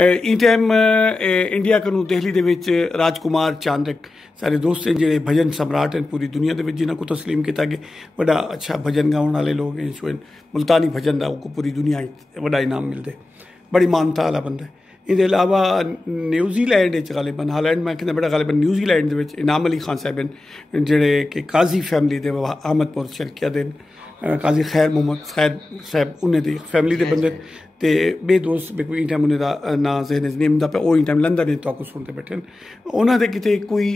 ई time India कनू दिल्ली दे विच राजकुमार चांदक सारे दोस्त हैं जेह्ड़े भजन सम्राट हैं पूरी दुनिया दे विच जिन्हां को तस्लीम किया गया बड़ा अच्छा भजन गाउण वाले लोग हैं शो मुल्तानी भजन दा को पूरी दुनिया बड़ा इनाम मिलदे बड़ी मानता वाला बंदा है। इहदे अलावा न्यूजीलैंड गालिबन हालैंड मैं कहना बड़ा गालिबन न्यूजीलैंड दे विच इनाम अली खान साहब हैं जेह्ड़े कि काजी फैमिली दे अहमदपुर शर्किया दे काजी खैर मोहम्मद खैर साहब उन्हें दी फैमिली दे बंदे ते बे दोस्त बे कोई टाइम उन्हें दा ना ज़हन नेम दा पे ओ टाइम लंदन तो आपको सुनते बैठे उन्होंने दे किते कोई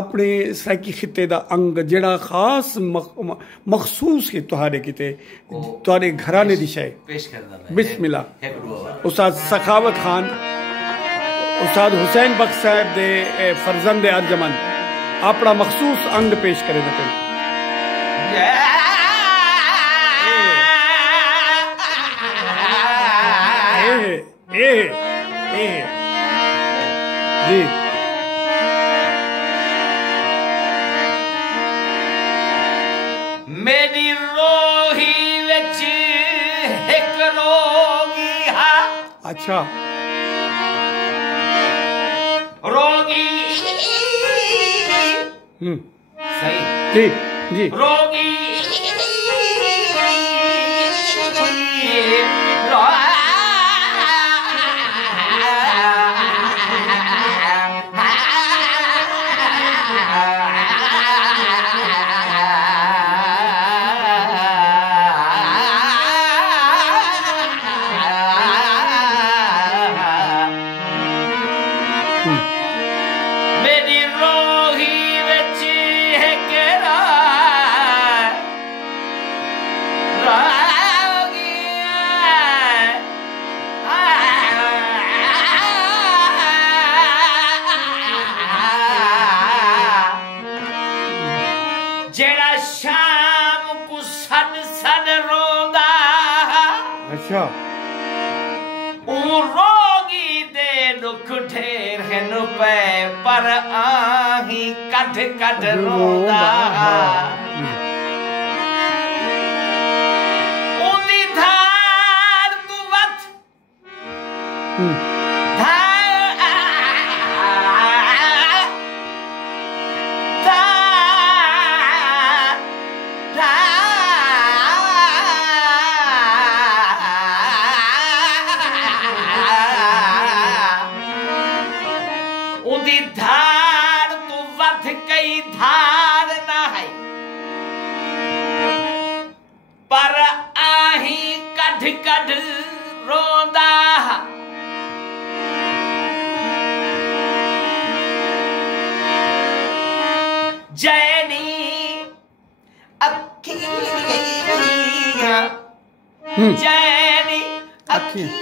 अपने सराइकी खिते दा अंग जेड़ा खास मखसूस है तुहारे किते तुहारे घराने दी शय पेश करदा बिस्मिल्लाह उस्ताद सखावत खान उस्ताद हुसैन बख्श साहब दे फरजंद अर्जमन अपना मखसूस अंग पेश करे दे जी मेरी रोही विच एक रोगी हा अच्छा रोगी सही जी जी रोगी मेरी रोही विच एक रोगी जेड़ा शाम को सद सद रोंदा अच्छा ओ रोगी दे दुख ढेर हैं पे पर आही कट कट रोंदा उदी धार तू वत उदी धार तू वध कई धार ना है पर आही कढ कढ रोंदा जैनी अखियां जैनी अखियां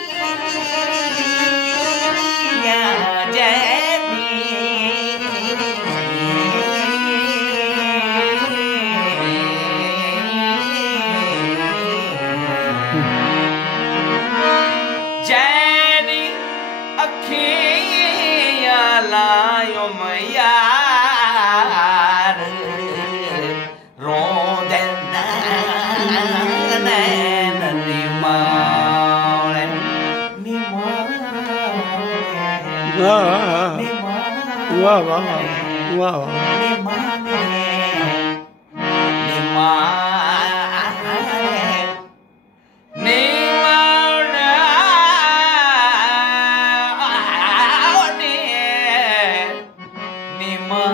जैनी अखियां लायो यार रोंदे नैन निमाले वाह वाह वाह निमा